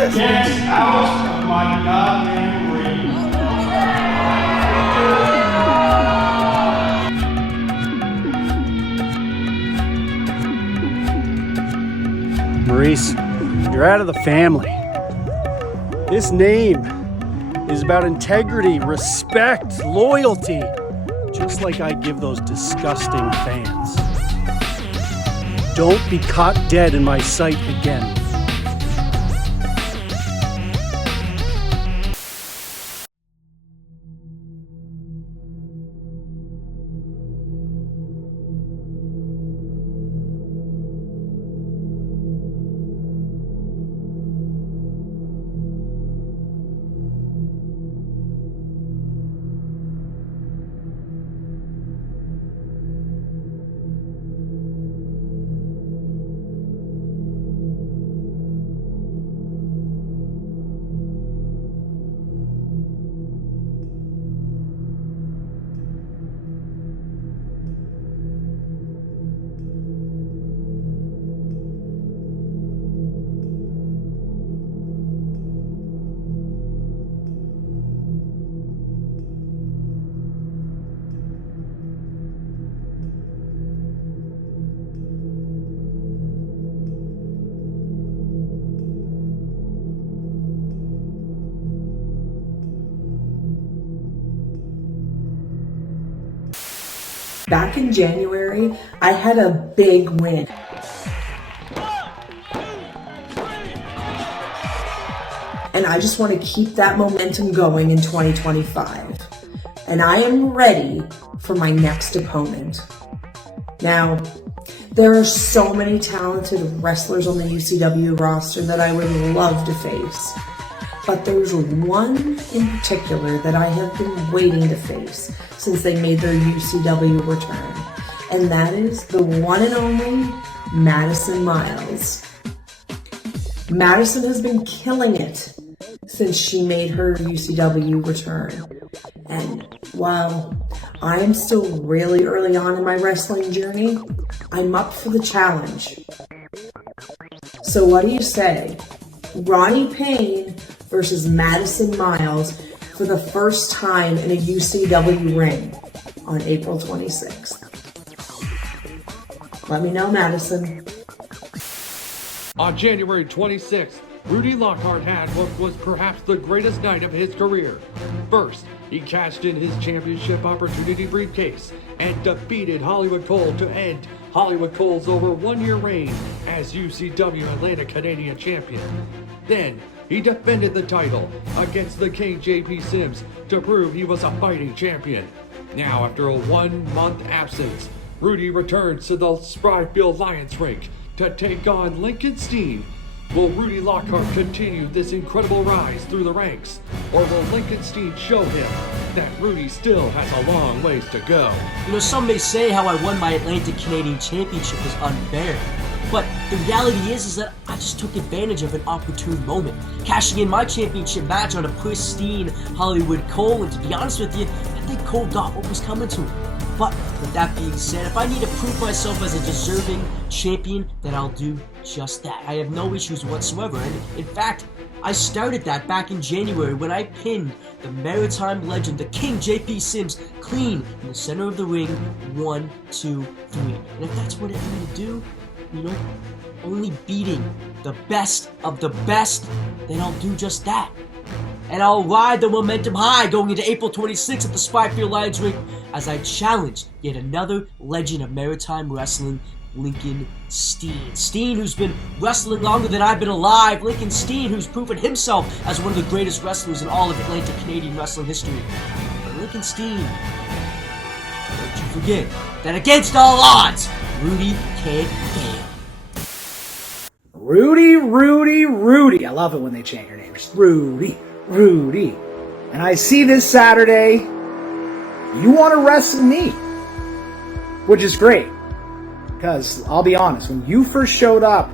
this? Get out of my goddamn ring. Maurice, you're out of the family. This name is about integrity, respect, loyalty, just like I give those disgusting fans. Don't be caught dead in my sight again. Back in January, I had a big win. And I just want to keep that momentum going in 2025. And I am ready for my next opponent. Now, there are so many talented wrestlers on the UCW roster that I would love to face. But there's one in particular that I have been waiting to face since they made their UCW return. And that is the one and only Madison Miles. Madison has been killing it since she made her UCW return. And while I am still really early on in my wrestling journey, I'm up for the challenge. So what do you say? Ronnie Payne versus Madison Miles for the first time in a UCW ring on April 26th. Let me know, Madison. On January 26th, Rudy Lockhart had what was perhaps the greatest night of his career. First, he cashed in his championship opportunity briefcase and defeated Hollywood Cole to end Hollywood Cole's over one-year reign as UCW Atlantic Canadian Champion. Then, he defended the title against the King JP Sims to prove he was a fighting champion. Now, after a 1 month absence, Rudy returns to the Spryfield Lions rink to take on Lincoln Steen. Will Rudy Lockhart continue this incredible rise through the ranks, or will Lincoln Steen show him that Rudy still has a long ways to go? You know, some may say how I won my Atlantic Canadian Championship was unfair. But the reality is that I just took advantage of an opportune moment, cashing in my championship match on a pristine Hollywood Cole, and to be honest with you, I think Cole got what was coming to him. But with that being said, if I need to prove myself as a deserving champion, then I'll do just that. I have no issues whatsoever, and in fact, I started that back in January when I pinned the Maritime legend, the King JP Sims, clean in the center of the ring, 1, 2, 3. And if that's what I need to do, you know, only beating the best of the best, then I'll do just that. And I'll ride the momentum high going into April 26th at the Spryfield Lions ring as I challenge yet another legend of maritime wrestling, Lincoln Steen. Steen, who's been wrestling longer than I've been alive. Lincoln Steen, who's proven himself as one of the greatest wrestlers in all of Atlantic Canadian wrestling history. But Lincoln Steen, don't you forget that against all odds, Rudy can't fail. Rudy. I love it when they change your names. Rudy. And I see this Saturday, you want to wrestle me, which is great. Because I'll be honest, when you first showed up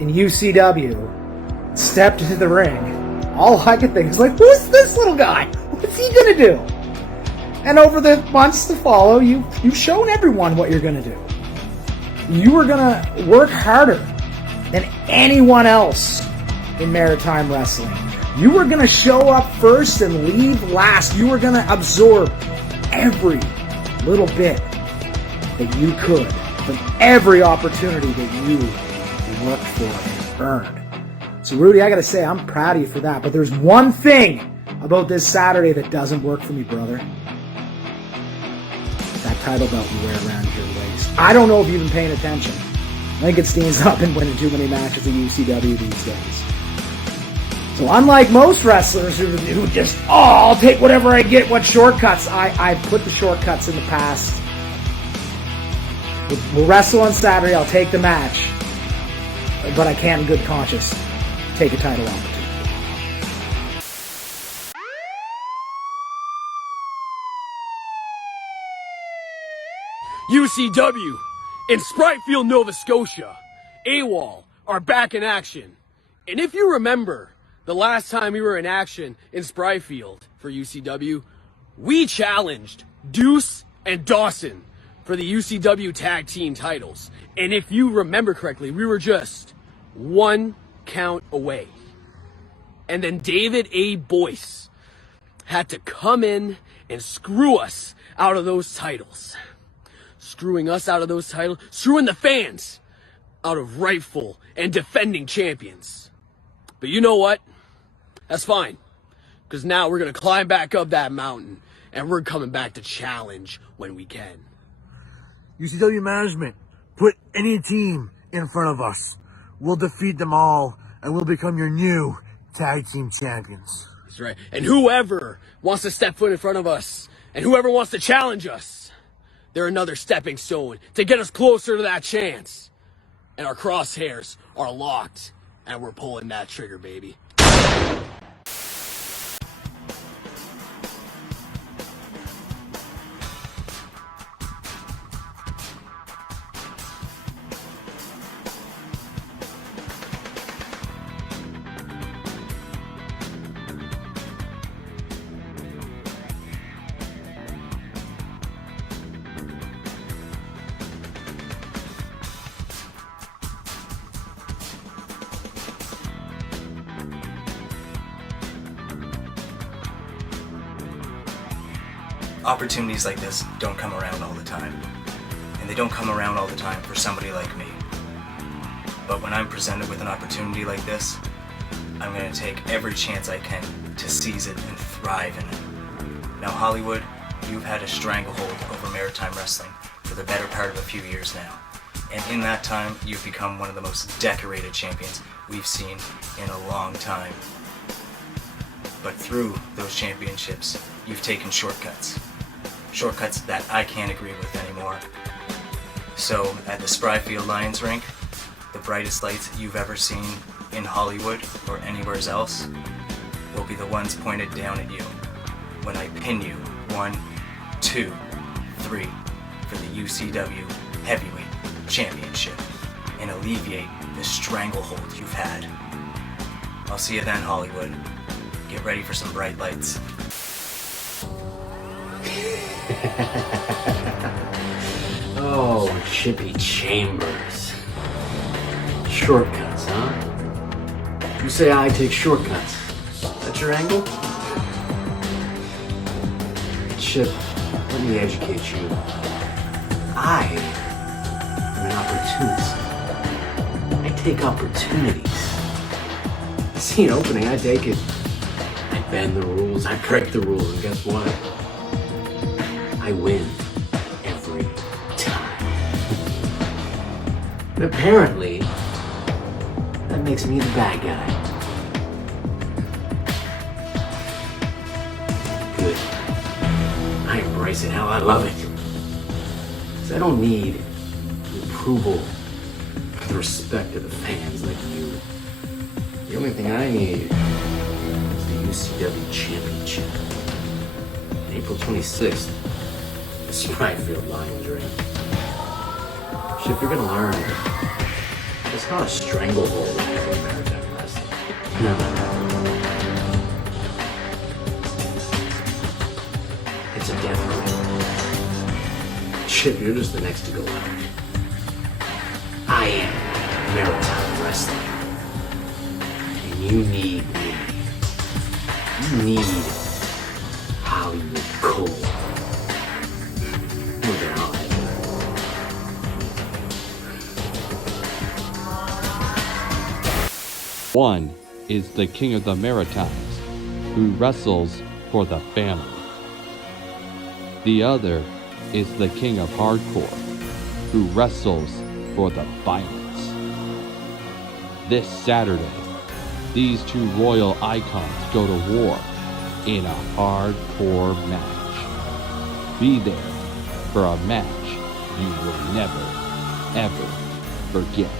in UCW, stepped into the ring, all I could think is like, who's this little guy? What's he gonna do? And over the months to follow, you've shown everyone what you're gonna do. You are gonna work harder than anyone else in Maritime Wrestling. You were going to show up first and leave last. You were going to absorb every little bit that you could from every opportunity that you worked for and earned. So, Rudy, I got to say, I'm proud of you for that. But there's one thing about this Saturday that doesn't work for me, brother. That title belt you wear around your waist. I don't know if you've been paying attention. I think it stands up and winning too many matches in UCW these days. So unlike most wrestlers who just, I'll take whatever I get, what shortcuts, I put the shortcuts in the past. We'll wrestle on Saturday, I'll take the match. But I can't in good conscience take a title opportunity. UCW in Spryfield, Nova Scotia, AWOL are back in action. And if you remember, the last time we were in action in Spryfield for UCW, we challenged Deuce and Dawson for the UCW tag team titles. And if you remember correctly, we were just one count away. And then David A. Boyce had to come in and screw us out of those titles. Screwing us out of those titles, screwing the fans out of rightful and defending champions. But you know what? That's fine. Because now we're going to climb back up that mountain and we're coming back to challenge when we can. UCW management, put any team in front of us. We'll defeat them all and we'll become your new tag team champions. That's right. And whoever wants to step foot in front of us and whoever wants to challenge us, they're another stepping stone to get us closer to that chance. And our crosshairs are locked and we're pulling that trigger, baby. Opportunities like this don't come around all the time, and they don't come around all the time for somebody like me. But when I'm presented with an opportunity like this, I'm going to take every chance I can to seize it and thrive in it. Now Hollywood, you've had a stranglehold over Maritime Wrestling for the better part of a few years now, and in that time you've become one of the most decorated champions we've seen in a long time. But through those championships, you've taken shortcuts. Shortcuts that I can't agree with anymore. So at the Spryfield Lions Rink, the brightest lights you've ever seen in Hollywood or anywhere else will be the ones pointed down at you when I pin you 1, 2, 3 for the UCW Heavyweight Championship and alleviate the stranglehold you've had. I'll see you then, Hollywood. Get ready for some bright lights. Oh, Chippy Chambers. Shortcuts, huh? You say I take shortcuts. That's your angle? Chip, let me educate you. I am an opportunist. I take opportunities. I see an opening, I take it. I bend the rules, I break the rules, and guess what? I win every time. And apparently, that makes me the bad guy. Good. I embrace it how I love it. 'Cause I don't need the approval or the respect of the fans like you. The only thing I need is the UCW Championship. April 26th. Spryfield Lions Rink. Chip, you're gonna learn. It's not a stranglehold in Maritime Wrestling. No. It's a death grip. Chip, you're just the next to go out. I am Maritime Wrestling. And You need me. You need Hollywood Cole. Look at how I One is the King of the Maritimes, who wrestles for the family. The other is the King of Hardcore, who wrestles for the violence. This Saturday, these two royal icons go to war in a hardcore match. Be there for a match you will never, ever forget.